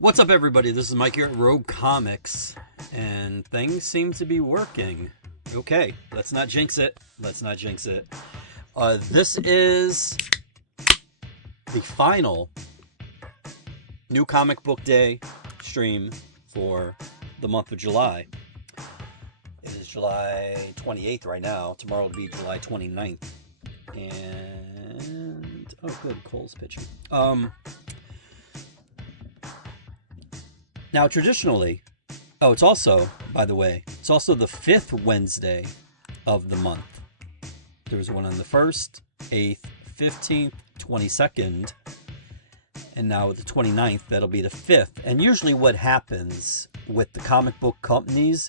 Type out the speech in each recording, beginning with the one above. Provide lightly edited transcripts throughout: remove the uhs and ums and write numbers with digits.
What's up, everybody? This is Mike here at Rogue Comics, and things seem to be working. Okay, let's not jinx it. Let's not jinx it. This is the final new comic book day stream for the month of July. It is July 28th right now. Tomorrow will be July 29th. And oh, good, Cole's pitching. Now, traditionally, it's also, by the way, it's also the 5th Wednesday of the month. There was one on the 1st, 8th, 15th, 22nd, and now the 29th, that'll be the 5th. And usually what happens with the comic book companies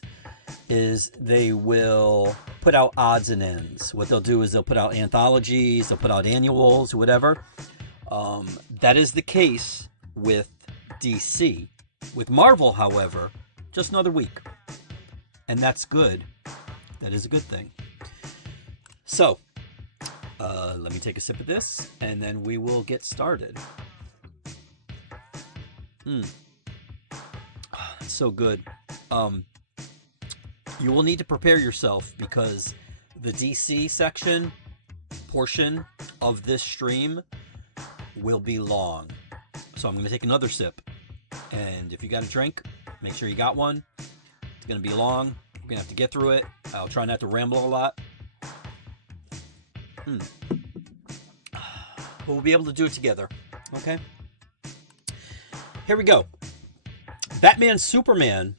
is they will put out odds and ends. What they'll do is they'll put out anthologies, they'll put out annuals, whatever. That is the case with DC. With Marvel, however, just another week. And that's good. That is a good thing. So, let me take a sip of this, and then we will get started. It's so good. You will need to prepare yourself because the DC section portion of this stream will be long. So I'm going to take another sip. And if you got a drink, make sure you got one. It's going to be long. We're going to have to get through it. I'll try not to ramble a lot. But we'll be able to do it together. Okay? Here we go. Batman Superman,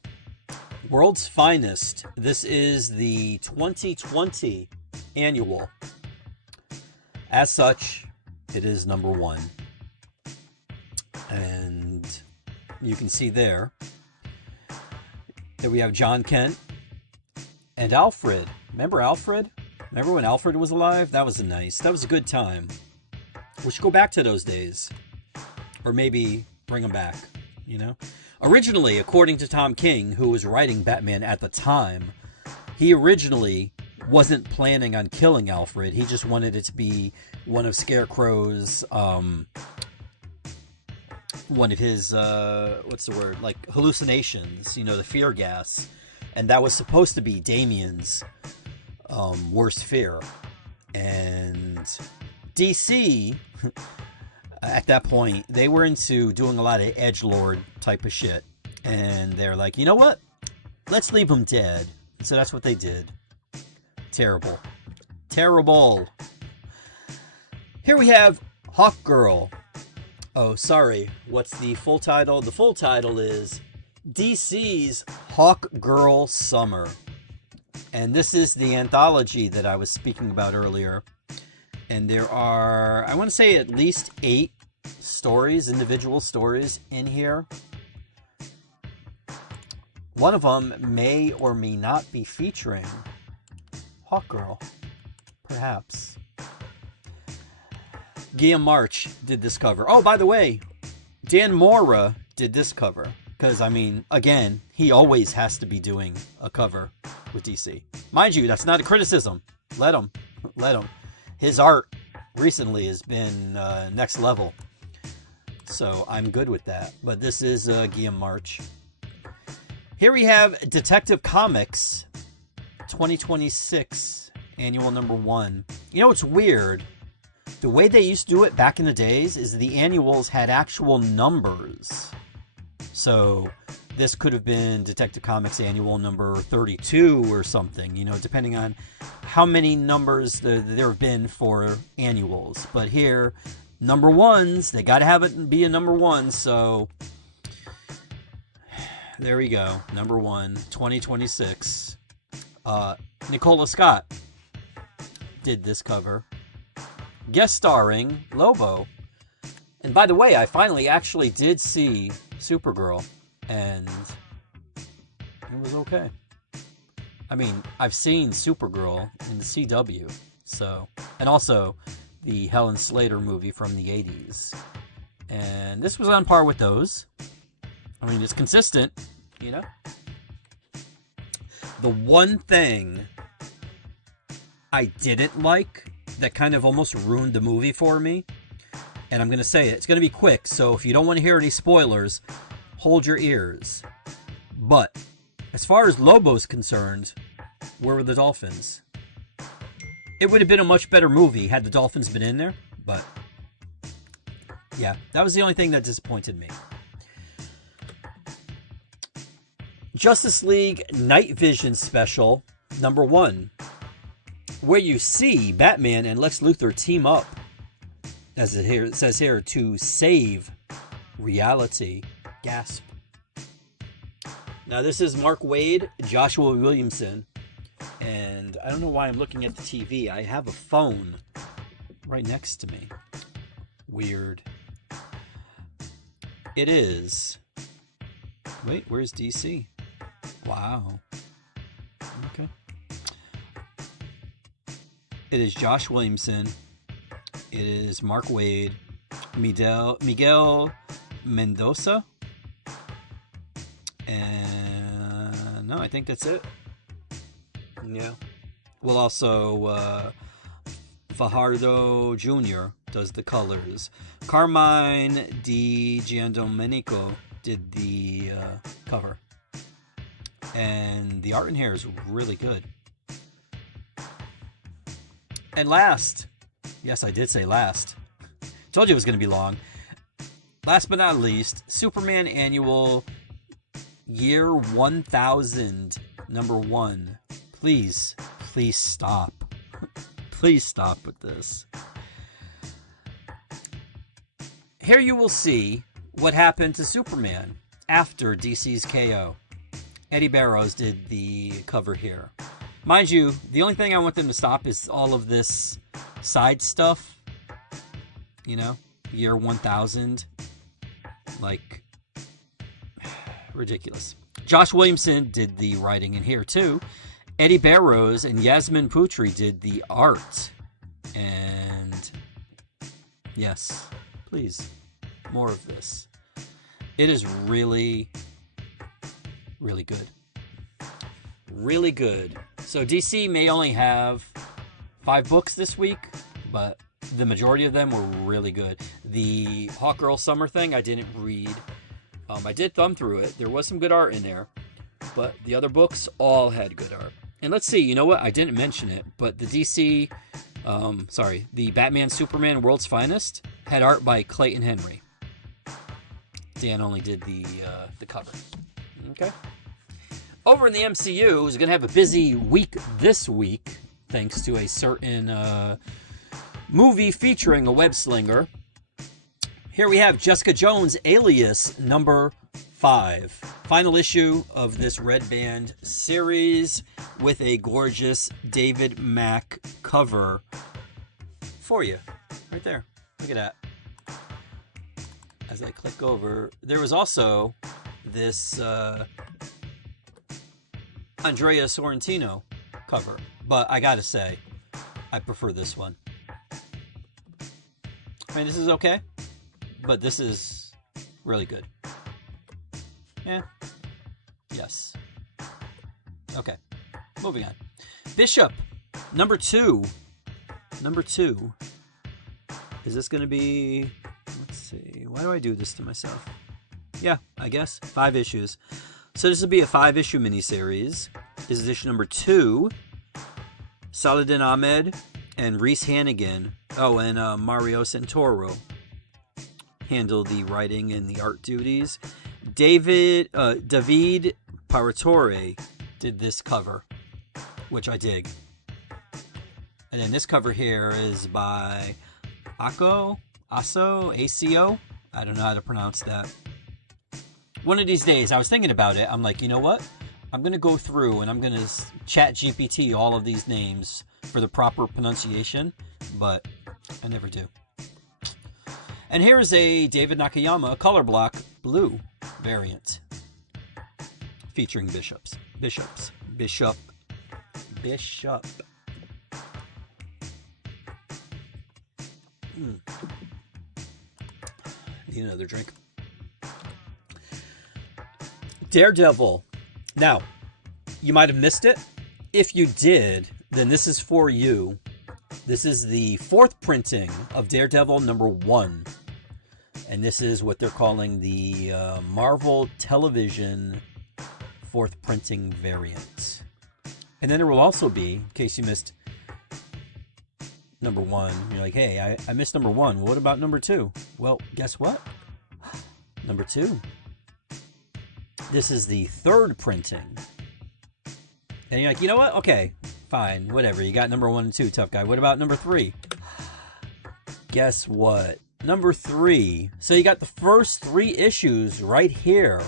World's Finest. This is the 2020 annual. As such, it is number 1. And you can see there that we have John Kent and Alfred. Remember Alfred? Remember when Alfred was alive? That was that was a good time. We should go back to those days. Or maybe bring them back, you know? Originally, according to Tom King, who was writing Batman at the time, he originally wasn't planning on killing Alfred. He just wanted it to be one of Scarecrow's, one of his, what's the word, like hallucinations, you know, the fear gas. And that was supposed to be Damian's worst fear. And DC, at that point, they were into doing a lot of edgelord type of shit. And they're like, you know what? Let's leave him dead. So that's what they did. Terrible. Terrible. Here we have Hawkgirl. Oh, sorry. What's the full title? The full title is DC's Hawkgirl Summer. And this is the anthology that I was speaking about earlier. And there are, I want to say, at least 8 stories, individual stories in here. One of them may or may not be featuring Hawkgirl. Perhaps. Guillaume March did this cover. Oh, by the way, Dan Mora did this cover. Because, I mean, again, he always has to be doing a cover with DC. Mind you, that's not a criticism. Let him. Let him. His art recently has been next level. So I'm good with that. But this is Guillaume March. Here we have Detective Comics 2026 Annual Number 1. You know, it's weird. The way they used to do it back in the days is the annuals had actual numbers. So this could have been Detective Comics Annual Number 32 or something, you know, depending on how many numbers there have been for annuals. But here, number 1s, they got to have it be a number 1. So there we go. Number 1, 2026. Nicola Scott did this cover. Guest starring Lobo. And by the way, I finally actually did see Supergirl, and it was okay. I mean, I've seen Supergirl in the CW, so, and also the Helen Slater movie from the 80s. And this was on par with those. I mean, it's consistent, you know? The one thing I didn't like that kind of almost ruined the movie for me, and I'm going to say it. It's going to be quick, so if you don't want to hear any spoilers, hold your ears. But as far as Lobo's concerned, where were the dolphins? It would have been a much better movie had the dolphins been in there, but yeah, that was the only thing that disappointed me. Justice League Night Vision Special #1, where you see Batman and Lex Luthor team up, as it says here, to save reality. Gasp. Now this is Mark Waid, Joshua Williamson, and I don't know why I'm looking at the TV. I have a phone right next to me. Weird. It is. Wait, where's DC? Wow. Okay. It is Josh Williamson. It is Mark Waid, Miguel Mendoza, and no, I think that's it. Yeah. Well, also Fajardo Jr. does the colors. Carmine Di Giandomenico did the cover, and the art in here is really good. And last, yes, I did say last. Told you it was going to be long. Last but not least, Superman Annual Year 1000 #1. Please, please stop. Please stop with this. Here you will see what happened to Superman after DC's KO. Eddie Barrows did the cover here. Mind you, the only thing I want them to stop is all of this side stuff. You know, year 1000. Like, ridiculous. Josh Williamson did the writing in here too. Eddie Barrows and Yasmin Putri did the art. And yes, please, more of this. It is really, really good. Really good. So DC may only have 5 books this week, but the majority of them were really good. The Hawkgirl Summer thing I didn't read. I did thumb through it. There was some good art in there, but the other books all had good art. And let's see, you know what? I didn't mention it, but the the Batman Superman World's Finest had art by Clayton Henry. Dan only did the cover. Okay. Over in the MCU, who's going to have a busy week this week, thanks to a certain movie featuring a web slinger. Here we have Jessica Jones Alias #5. Final issue of this Red Band series with a gorgeous David Mack cover for you. Right there. Look at that. As I click over, there was also this Andrea Sorrentino cover, but I gotta say, I prefer this one. I mean, this is okay, but this is really good. Yeah. Yes. Okay. Moving on. Bishop, #2. #2. Is this going to be... Let's see. Why do I do this to myself? Yeah, I guess. 5 issues. So this will be a 5-issue miniseries. This is issue #2. Saladin Ahmed and Reese Hannigan. Oh, and Mario Santoro handle the writing and the art duties. David Paratore did this cover, which I dig. And then this cover here is by Aco. I don't know how to pronounce that. One of these days, I was thinking about it. I'm like, you know what? I'm going to go through and I'm going to chat GPT all of these names for the proper pronunciation, but I never do. And here's a David Nakayama color block blue variant featuring Bishop. Need another drink. Daredevil. Now, you might have missed it. If you did, then this is for you. This is the 4th printing of Daredevil #1. And this is what they're calling the Marvel Television 4th printing variant. And then there will also be, in case you missed number 1, you're like, hey, I missed number 1. What about number 2? Well, guess what? Number 2. This is the 3rd printing. And you're like, you know what? Okay, fine, whatever. You got number 1 and 2, tough guy. What about number 3? Guess what? Number 3. So you got the first 3 issues right here.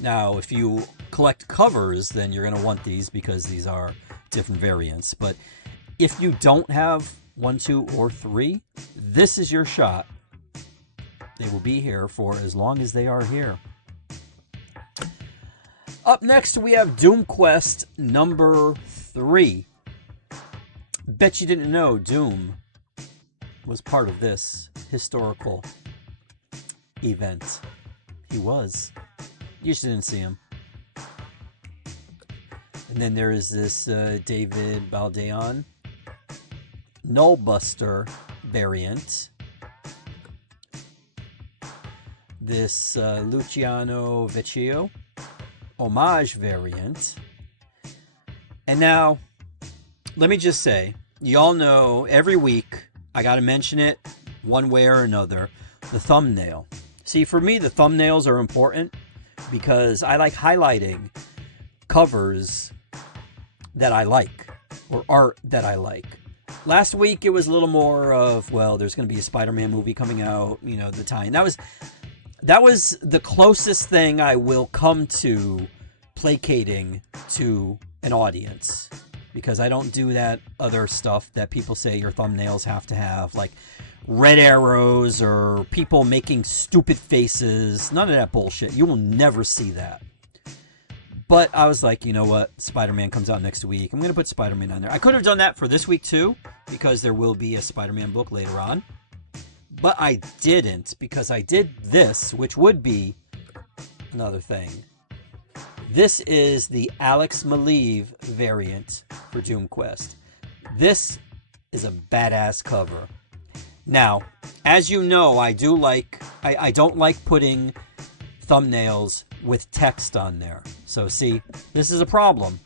Now, if you collect covers, then you're going to want these because these are different variants. But if you don't have 1, 2, or 3, this is your shot. They will be here for as long as they are here. Up next, we have Doom Quest number 3. Bet you didn't know Doom was part of this historical event. He was. You just didn't see him. And then there is this David Baldeon Nullbuster variant. This Luciano Vecchio homage variant. And now, let me just say, y'all know every week I got to mention it one way or another, the thumbnail. See, for me, the thumbnails are important because I like highlighting covers that I like or art that I like. Last week, it was a little more of, well, there's going to be a Spider-Man movie coming out, you know, the tie-in. That was the closest thing I will come to placating to an audience, because I don't do that other stuff that people say your thumbnails have to have, like red arrows or people making stupid faces. None of that bullshit. You will never see that. But I was like, you know what? Spider-Man comes out next week. I'm going to put Spider-Man on there. I could have done that for this week too, because there will be a Spider-Man book later on. But I didn't, because I did this, which would be another thing. This is the Alex Maleev variant for Doom Quest. This is a badass cover. Now, as you know, I don't like putting thumbnails with text on there. So see, this is a problem.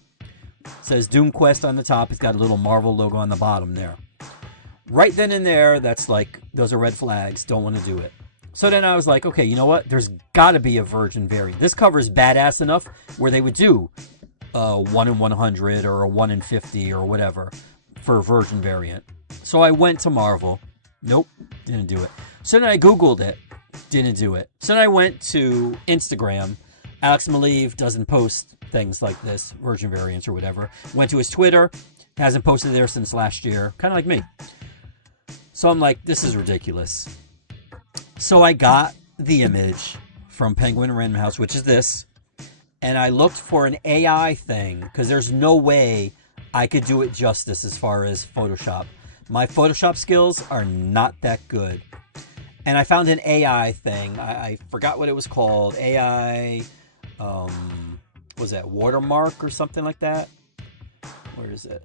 It says Doom Quest on the top. It's got a little Marvel logo on the bottom there. Right then and there, that's like, those are red flags. Don't want to do it. So then I was like, okay, you know what? There's got to be a virgin variant. This cover is badass enough where they would do a 1 in 100 or a 1 in 50 or whatever for a virgin variant. So I went to Marvel. Nope, didn't do it. So then I Googled it. Didn't do it. So then I went to Instagram. Alex Maleev doesn't post things like this, virgin variants or whatever. Went to his Twitter. Hasn't posted there since last year. Kind of like me. So I'm like, this is ridiculous. So I got the image from Penguin Random House, which is this. And I looked for an AI thing, because there's no way I could do it justice as far as Photoshop. My Photoshop skills are not that good. And I found an AI thing. I forgot what it was called. AI, was that watermark or something like that? Where is it?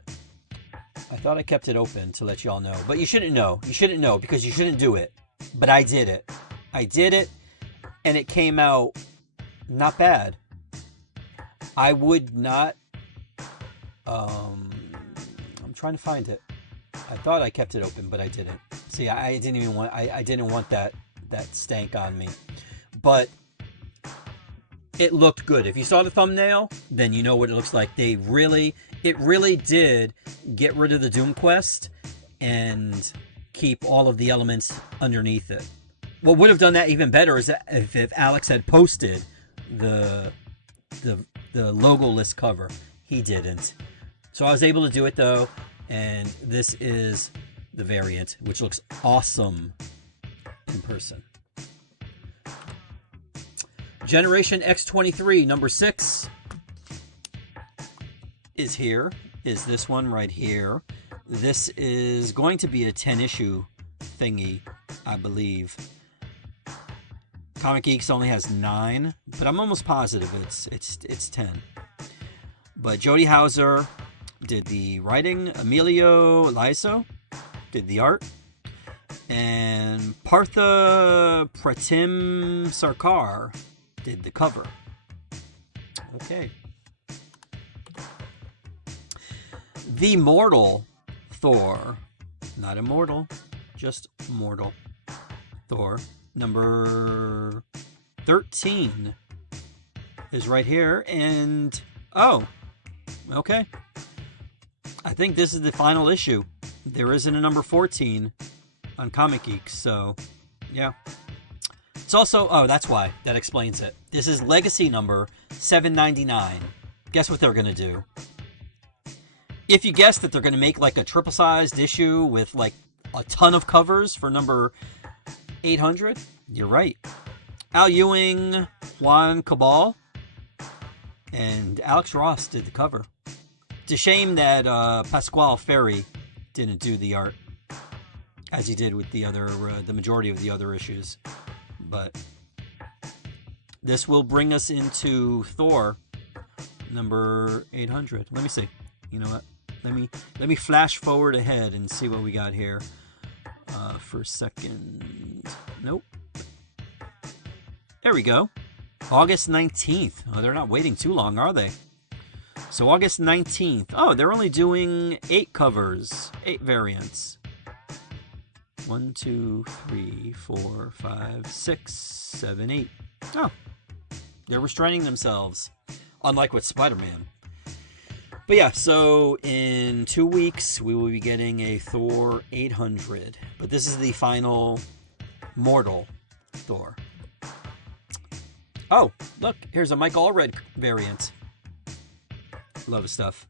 I thought I kept it open to let y'all know. But you shouldn't know. You shouldn't know because you shouldn't do it. But I did it. I did it, and it came out not bad. I would not... I'm trying to find it. I thought I kept it open, but I didn't. See, I didn't even want... I didn't want that stank on me. But it looked good. If you saw the thumbnail, then you know what it looks like. It really did get rid of the Doom Quest and keep all of the elements underneath it. What would have done that even better is that if Alex had posted the logo-less cover. He didn't. So I was able to do it though, and this is the variant, which looks awesome in person. Generation X23 number 6 is here. Is this one right here. This is going to be a 10-issue thingy, I believe. Comic Geeks only has 9, but I'm almost positive it's 10. But Jody Hauser did the writing. Emilio Laiso did the art. And Partha Pratim Sarkar did the cover. Okay. The Mortal Thor, not immortal, just mortal Thor, number 13 is right here. And oh, okay, I think this is the final issue. There isn't a number 14 on Comic Geek, so yeah. It's also, oh, that's why, that explains it. This is legacy number 799. Guess what they're gonna do? If you guess that they're going to make like a triple-sized issue with like a ton of covers for number 800, you're right. Al Ewing, Juan Cabal, and Alex Ross did the cover. It's a shame that Pasquale Ferry didn't do the art as he did with the other, the majority of the other issues. But this will bring us into Thor number 800. Let me see. You know what? Let me flash forward ahead and see what we got here for a second. Nope. There we go. August 19th. Oh, they're not waiting too long, are they? So August 19th. Oh, they're only doing 8 covers, 8 variants. 1, 2, 3, 4, 5, 6, 7, 8. Oh, they're restraining themselves. Unlike with Spider-Man. But yeah, so in 2 weeks, we will be getting a Thor 800. But this is the final mortal Thor. Oh, look, here's a Mike Allred variant. Love his stuff.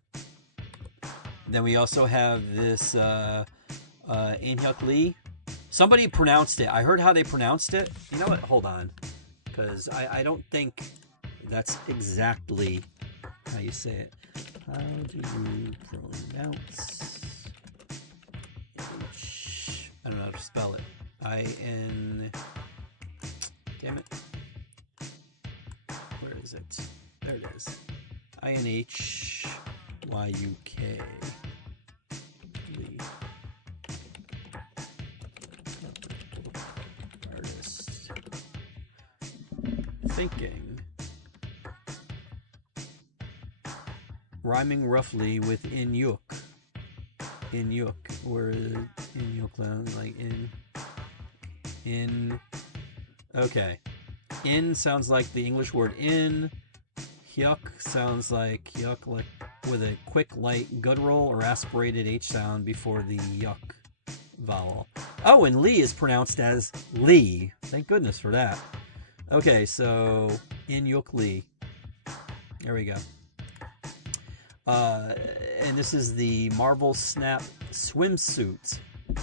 Then we also have this Ain-Hyuk Lee. Somebody pronounced it. I heard how they pronounced it. You know what? Hold on. Because I don't think that's exactly how you say it. How do you pronounce H? I don't know how to spell it. I-N... Damn it. Where is it? There it is. I-N-H-Y-U-K. Lee. Artist. Thinking. Rhyming roughly with Ain-Hyuk. Ain-Hyuk, or Ain-Hyuk, like in. Okay. In sounds like the English word in. Hyuk sounds like yuck, like with a quick, light guttural or aspirated H sound before the yuck vowel. Oh, and Lee is pronounced as Lee. Thank goodness for that. Okay, so Ain-Hyuk Lee. There we go. And this is the Marvel Snap swimsuit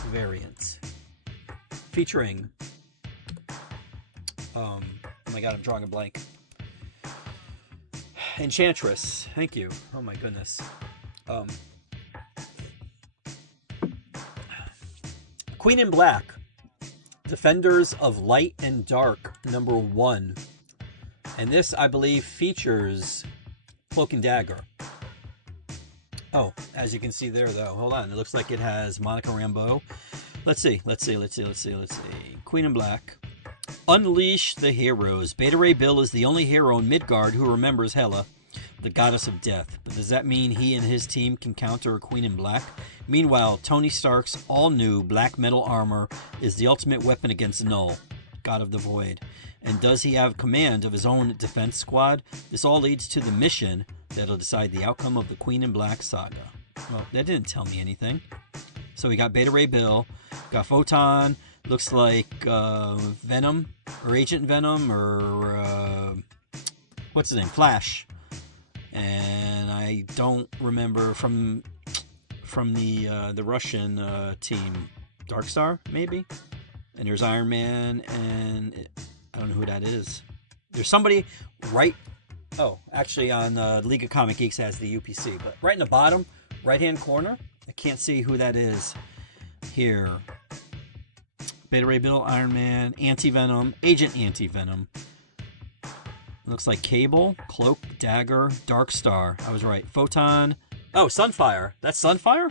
variant, featuring. Oh my God, I'm drawing a blank. Enchantress. Thank you. Oh my goodness. Queen in Black. Defenders of Light and Dark, number 1. And this, I believe, features Cloak and Dagger. Oh, as you can see there, though. Hold on. It looks like it has Monica Rambeau. Let's see. Queen in Black. Unleash the heroes. Beta Ray Bill is the only hero in Midgard who remembers Hela, the goddess of death. But does that mean he and his team can counter a Queen in Black? Meanwhile, Tony Stark's all-new black metal armor is the ultimate weapon against Null, god of the void. And does he have command of his own defense squad? This all leads to the mission that'll decide the outcome of the Queen in Black saga. Well, that didn't tell me anything. So we got Beta Ray Bill, got Photon, looks like Venom, or Agent Venom, or what's his name? Flash. And I don't remember from the Russian team, Darkstar, maybe? And there's Iron Man, and I don't know who that is. There's somebody right... Oh, actually on League of Comic Geeks has the UPC, but right in the bottom, right-hand corner, I can't see who that is here. Beta Ray Bill, Iron Man, Anti-Venom, Agent Anti-Venom. Looks like Cable, Cloak, Dagger, Darkstar. I was right. Photon. Oh, Sunfire. That's Sunfire?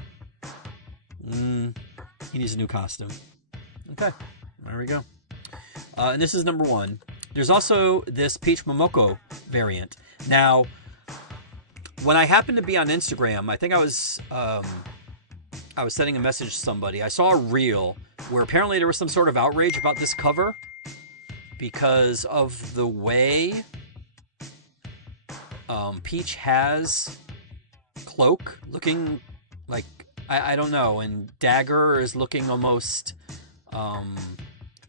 He needs a new costume. Okay, there we go. And this is number 1. There's also this Peach Momoko variant. Now, when I happened to be on Instagram, I think I was sending a message to somebody. I saw a reel where apparently there was some sort of outrage about this cover because of the way Peach has Cloak looking like, I don't know, and Dagger is looking almost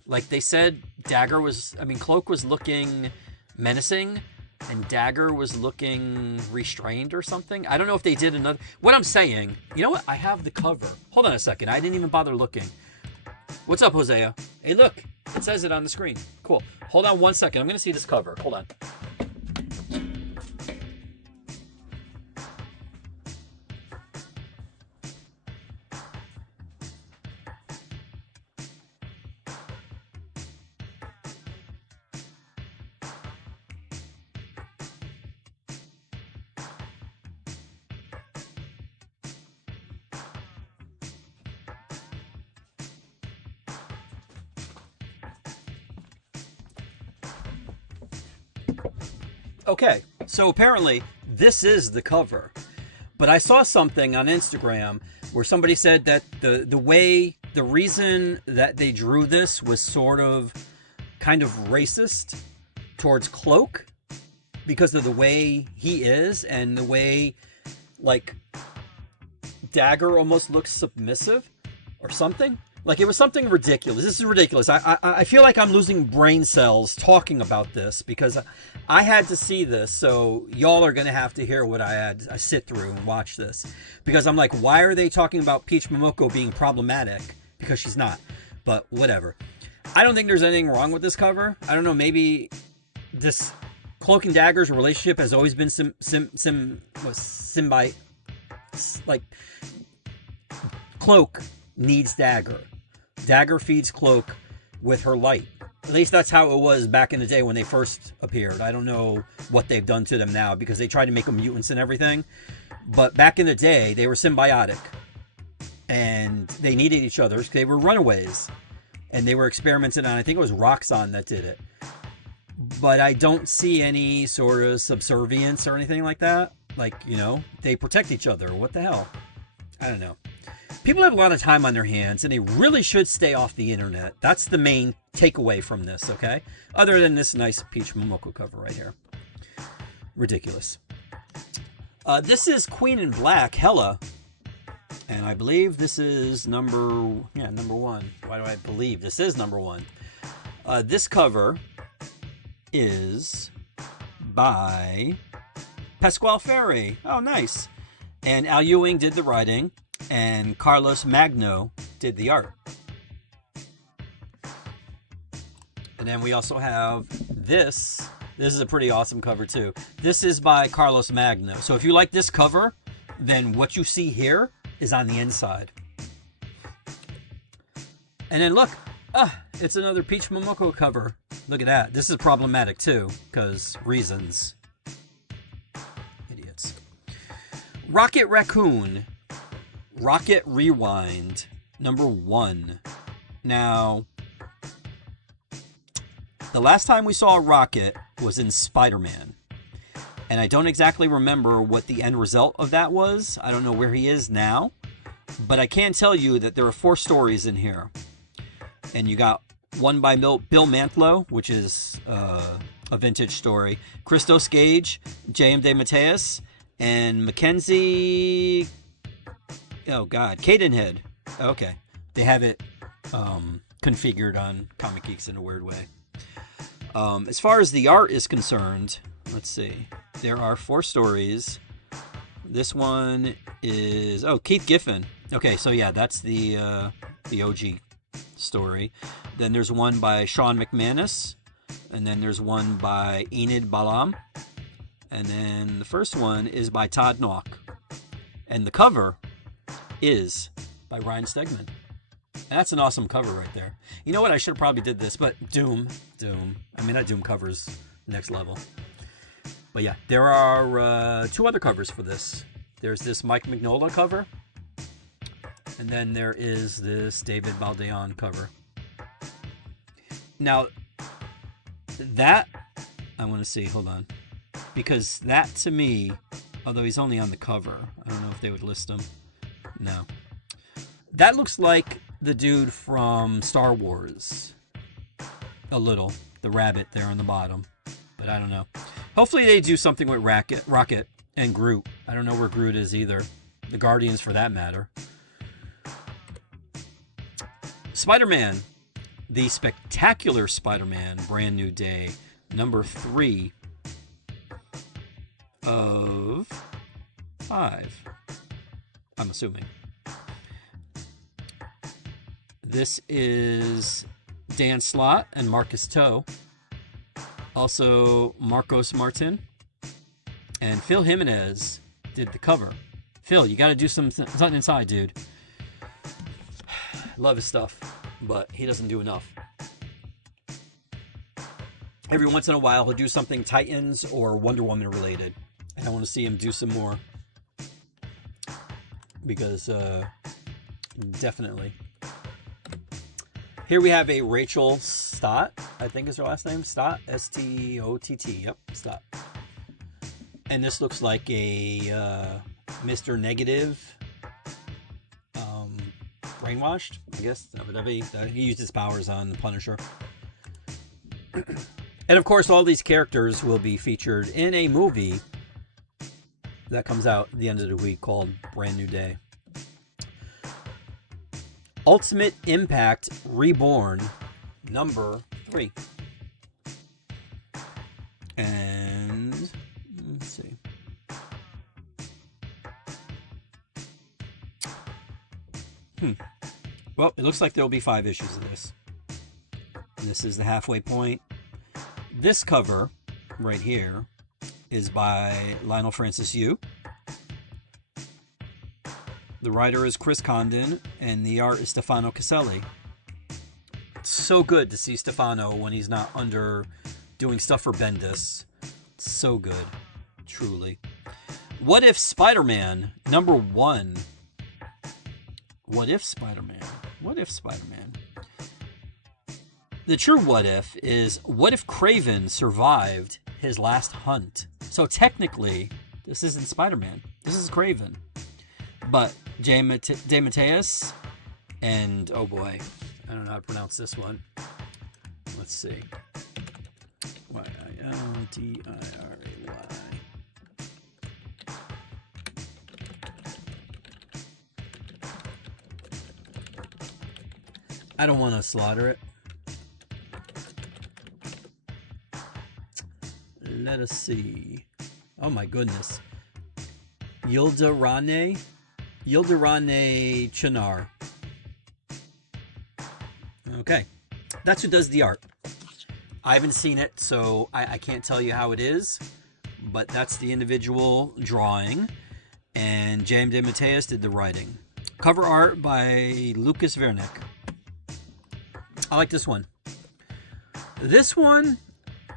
like they said Cloak was looking menacing and Dagger was looking restrained or something. I don't know if they did another. What I'm saying, you know what? I have the cover. Hold on a second. I didn't even bother looking. What's up, Hosea? Hey, look. It says it on the screen. Cool. Hold on one second. I'm going to see this cover. Hold on. Okay, so apparently this is the cover, but I saw something on Instagram where somebody said that the reason that they drew this was sort of kind of racist towards Cloak because of the way he is and the way like Dagger almost looks submissive or something. Like, it was something ridiculous. This is ridiculous. I feel like I'm losing brain cells talking about this because I had to see this, so y'all are going to have to hear what I sit through and watch this. Because I'm like, why are they talking about Peach Momoko being problematic? Because she's not. But whatever. I don't think there's anything wrong with this cover. I don't know, maybe this Cloak and Dagger's relationship has always been symbiote. Like, Cloak needs Dagger. Dagger feeds Cloak with her light. At least that's how it was back in the day when they first appeared. I don't know what they've done to them now because they tried to make them mutants and everything. But back in the day, they were symbiotic. And they needed each other. They were runaways. And they were experimented on. I think it was Roxxon that did it. But I don't see any sort of subservience or anything like that. Like, you know, they protect each other. What the hell? I don't know. People have a lot of time on their hands, and they really should stay off the internet. That's the main takeaway from this, okay? Other than this nice Peach Momoko cover right here. Ridiculous. This is Queen in Black, Hella. And I believe this is number 1. Why do I believe this is number 1? This cover is by Pasquale Ferry. Oh, nice. And Al Ewing did the writing. And Carlos Magno did the art. And then we also have this. This is a pretty awesome cover too. This is by Carlos Magno. So if you like this cover, then what you see here is on the inside. And then look, it's another Peach Momoko cover. Look at that. This is problematic too, because reasons. Idiots. Rocket Raccoon. Rocket Rewind, number 1. Now, the last time we saw Rocket was in Spider-Man. And I don't exactly remember what the end result of that was. I don't know where he is now. But I can tell you that there are 4 stories in here. And you got one by Bill Mantlo, which is a vintage story. Christos Gage, J.M. DeMatteis, and Mackenzie... Oh, God. Cadenhead. Okay. They have it configured on Comic Geeks in a weird way. As far as the art is concerned, let's see. There are 4 stories. This one is... Oh, Keith Giffen. Okay, so yeah, that's the OG story. Then there's one by Sean McManus. And then there's one by Enid Balam. And then the first one is by Todd Nauck. And the cover... is by Ryan Stegman. And that's an awesome cover right there. You know what? I should have probably did this, but Doom. I mean, that Doom cover's next level. But yeah, there are 2 other covers for this. There's this Mike Mignola cover. And then there is this David Baldeón cover. Now, that, I want to see, hold on. Because that, to me, although he's only on the cover, I don't know if they would list him. No. That looks like the dude from Star Wars. A little. The rabbit there on the bottom. But I don't know. Hopefully they do something with Rocket and Groot. I don't know where Groot is either. The Guardians, for that matter. Spider-Man. The Spectacular Spider-Man Brand New Day. Number 3 of 5. I'm assuming. This is Dan Slott and Marcus Toe. Also, Marcos Martin and Phil Jimenez did the cover. Phil, you got to do something inside, dude. Love his stuff, but he doesn't do enough. Every once in a while, he'll do something Titans or Wonder Woman related. And I want to see him do some more. Because, definitely. Here we have a Rachel Stott, I think is her last name. Stott, S-T-O-T-T. Yep, Stott. And this looks like a Mr. Negative brainwashed, I guess. He used his powers on the Punisher. And of course, all these characters will be featured in a movie that comes out at the end of the week called Brand New Day. Ultimate Impact Reborn, number 3. And let's see. Well, it looks like there'll be 5 issues of this. And this is the halfway point. This cover right here is by Lionel Francis Yu. The writer is Chris Condon, and the art is Stefano Caselli. It's so good to see Stefano when he's not doing stuff for Bendis. It's so good, truly. What If Spider-Man, number 1. What if Spider-Man? What if Spider-Man? The true what if is, what if Kraven survived his last hunt? So technically, this isn't Spider-Man. This is Kraven. But DeMatteis and, oh boy, I don't know how to pronounce this one. Let's see. Y-I-L-D-I-R-A-Y. I don't want to slaughter it. Let us see. Oh my goodness. Yildirane Chinar. Okay. That's who does the art. I haven't seen it, so I can't tell you how it is. But that's the individual drawing. And James DeMatteis did the writing. Cover art by Lucas Vernick. I like this one. This one,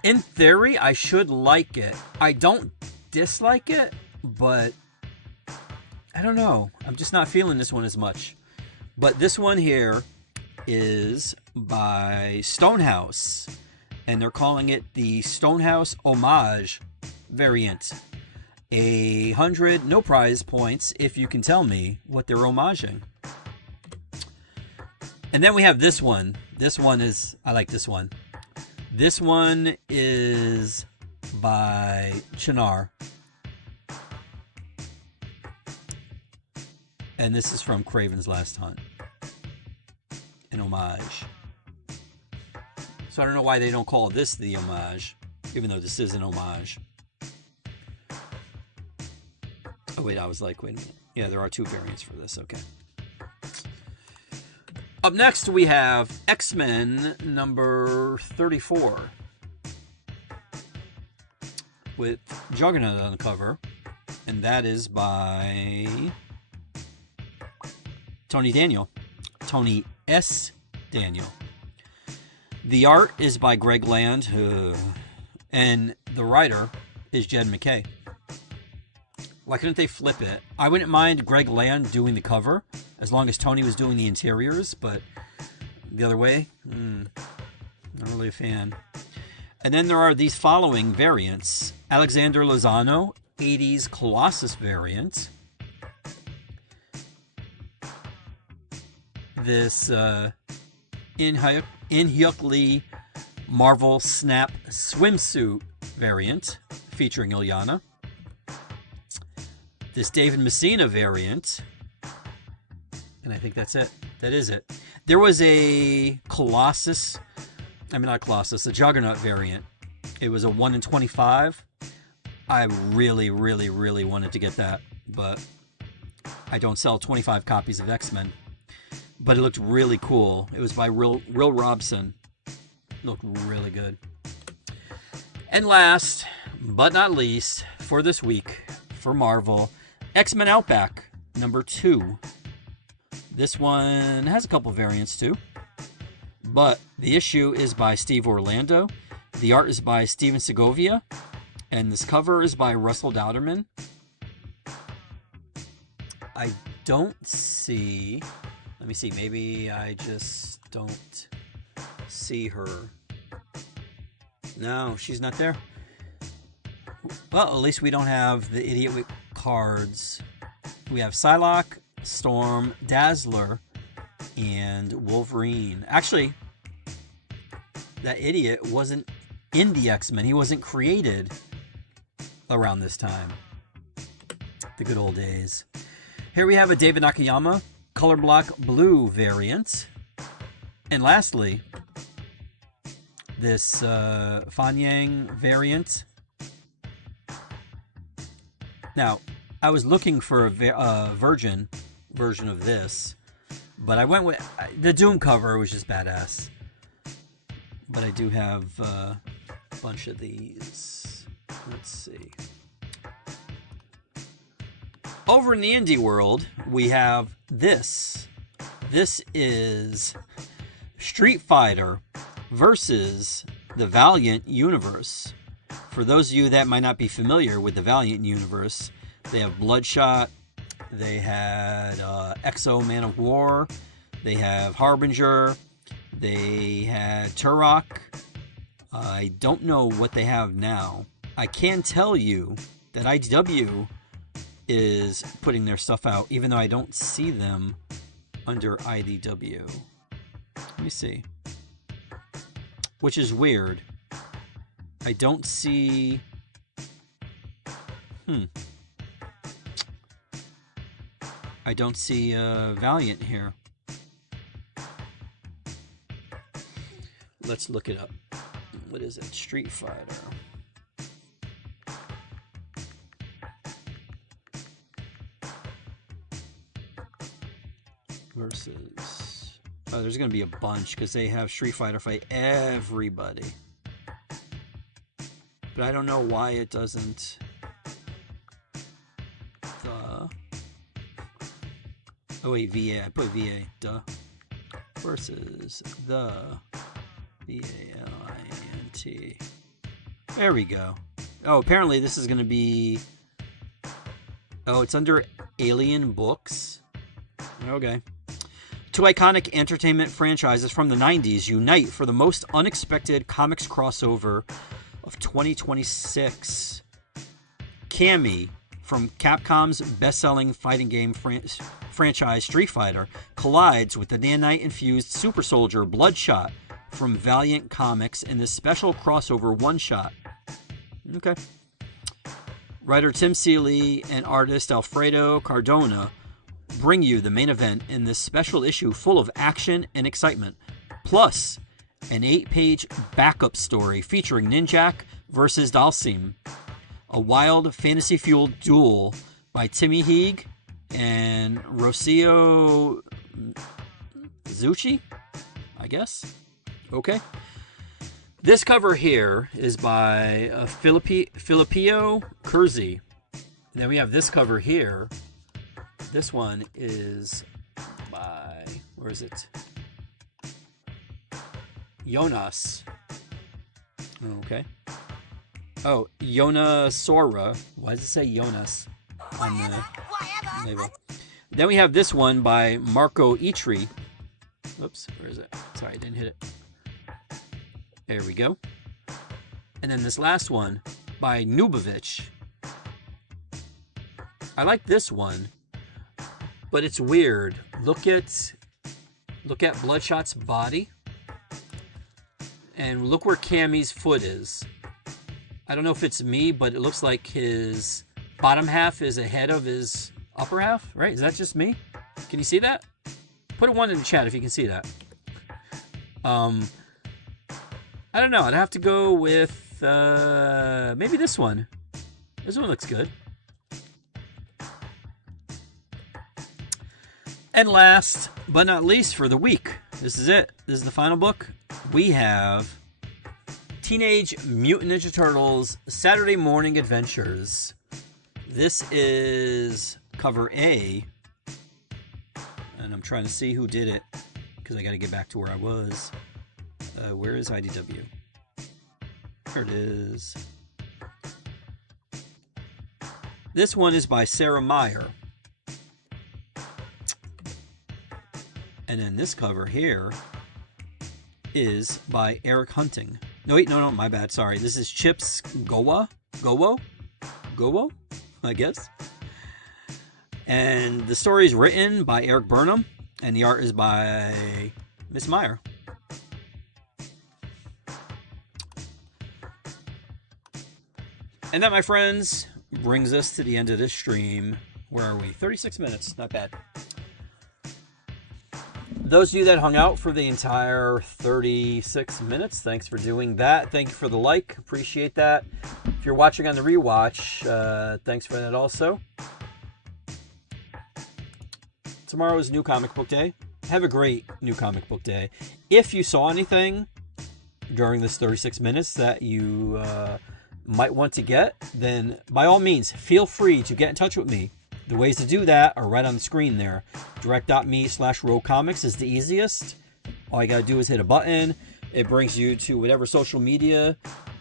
in theory, I should like it. I don't dislike it, but I don't know. I'm just not feeling this one as much. But this one here is by Stonehouse, and they're calling it the Stonehouse Homage variant. 100 no prize points if you can tell me what they're homaging. And then we have this one. This one is, I like this one. This one is by Chinar. And this is from Kraven's Last Hunt. An homage. So I don't know why they don't call this the homage, even though this is an homage. Oh wait, I was like, wait a minute. Yeah, there are 2 variants for this, okay. Up next, we have X-Men number 34 with Juggernaut on the cover, and that is by Tony S. Daniel. The art is by Greg Land, and the writer is Jed McKay. Why couldn't they flip it? I wouldn't mind Greg Land doing the cover, as long as Tony was doing the interiors, but the other way, Not really a fan. And then there are these following variants. Alexander Lozano, 80s Colossus variant. This In-Hyuk Lee Marvel Snap swimsuit variant featuring Ilyana. This David Messina variant. And I think that's it. That is it. There was a Colossus, not Colossus, a Juggernaut variant. It was a 1 in 25. I really, really, really wanted to get that, but I don't sell 25 copies of X-Men. But it looked really cool. It was by Will Robson. It looked really good. And last, but not least, for this week, for Marvel, X-Men Outback, number 2. This one has a couple variants too. But the issue is by Steve Orlando. The art is by Steven Segovia. And this cover is by Russell Dauterman. I don't see... Let me see. Maybe I just don't see her. No, she's not there. Well, at least we don't have the idiot with cards. We have Psylocke, Storm, Dazzler, and Wolverine. Actually, that idiot wasn't in the X-Men. He wasn't created around this time. The good old days. Here we have a David Nakayama color block blue variant. And lastly, this Fanyang variant. Now, I was looking for a Virgin version of this, but I went with the Doom cover, which is badass. But I do have a bunch of these. Let's see. Over in the indie world, we have this. This is Street Fighter versus the Valiant universe. For those of you that might not be familiar with the Valiant universe, they have Bloodshot, they had Exo Man of War, they have Harbinger, they had Turok. I don't know what they have now. I can tell you that IDW is putting their stuff out, even though I don't see them under IDW. Let me see. Which is weird. I don't see... I don't see Valiant here. Let's look it up. What is it? Street Fighter. Versus... Oh, there's going to be a bunch because they have Street Fighter fight everybody. But I don't know why it doesn't... Oh wait, VA. I put VA. Duh. Versus the VALINT. There we go. Oh, apparently this is going to be... Oh, it's under Alien Books. Okay. Two iconic entertainment franchises from the 90s unite for the most unexpected comics crossover of 2026. Cammy, from Capcom's best-selling fighting game franchise Street Fighter, collides with the nanite-infused super soldier Bloodshot from Valiant Comics in this special crossover one-shot. Okay. Writer Tim Seeley and artist Alfredo Cardona bring you the main event in this special issue full of action and excitement, plus an 8-page backup story featuring Ninjak versus Dalsim, a wild fantasy-fueled duel by Timmy Heeg and Rocio Zucchi, I guess. Okay. This cover here is by Filippo Curzi. Then we have this cover here. This one is by, where is it? Jonas. Okay. Oh, Yona Sora. Why does it say Jonas on the label? Then we have this one by Marco Itri. Oops, where is it? Sorry, I didn't hit it. There we go. And then this last one by Nubovich. I like this one, but it's weird. Look at Bloodshot's body, and look where Cammy's foot is. I don't know if it's me, but it looks like his bottom half is ahead of his upper half, right? Is that just me? Can you see that? Put a 1 in the chat if you can see that. I don't know. I'd have to go with maybe this one. This one looks good. And last but not least for the week, this is it. This is the final book. We have Teenage Mutant Ninja Turtles Saturday Morning Adventures. This is cover A. And I'm trying to see who did it because I got to get back to where I was. Where is IDW? There it is. This one is by Sarah Meyer. And then this cover here is by Eric Hunting. No, wait, no, my bad. Sorry. This is Chips Gowo, I guess. And the story is written by Eric Burnham, and the art is by Miss Meyer. And that, my friends, brings us to the end of this stream. Where are we? 36 minutes. Not bad. Those of you that hung out for the entire 36 minutes, thanks for doing that. Thank you for the like. Appreciate that. If you're watching on the rewatch, thanks for that also. Tomorrow is New Comic Book Day. Have a great New Comic Book Day. If you saw anything during this 36 minutes that you might want to get, then by all means, feel free to get in touch with me. The ways to do that are right on the screen there. direct.me/RogueComics is the easiest. All you got to do is hit a button. It brings you to whatever social media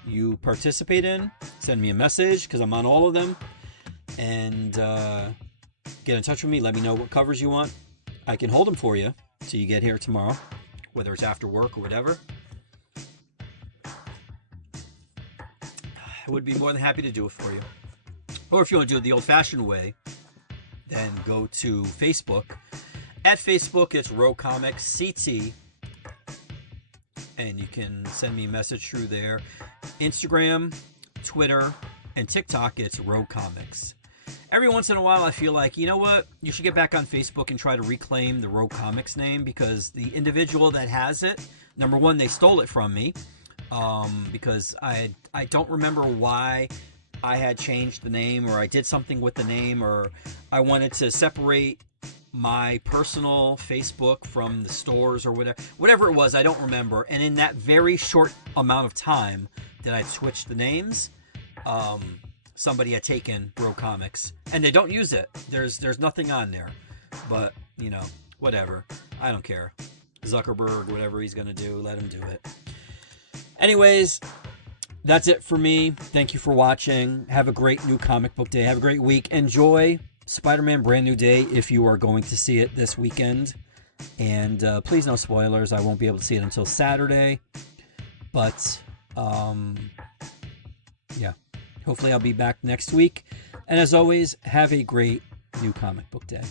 you participate in. Send me a message because I'm on all of them. And get in touch with me. Let me know what covers you want. I can hold them for you till you get here tomorrow, whether it's after work or whatever. I would be more than happy to do it for you. Or if you want to do it the old-fashioned way, then go to Facebook. At Facebook, it's Rogue Comics CT. And you can send me a message through there. Instagram, Twitter, and TikTok, it's Rogue Comics. Every once in a while, I feel like, you know what? You should get back on Facebook and try to reclaim the Rogue Comics name, because the individual that has it, number one, they stole it from me. Because I don't remember why I had changed the name, or I did something with the name, or I wanted to separate my personal Facebook from the stores or whatever it was. I don't remember. And in that very short amount of time that I switched the names, somebody had taken Rogue Comics, and they don't use it. There's nothing on there, but you know, whatever. I don't care. Zuckerberg, whatever he's gonna do, let him do it. Anyways, that's it for me. Thank you for watching. Have a great New Comic Book Day. Have a great week. Enjoy Spider-Man Brand New Day if you are going to see it this weekend. And please, no spoilers. I won't be able to see it until Saturday. But, yeah. Hopefully I'll be back next week. And as always, have a great New Comic Book Day.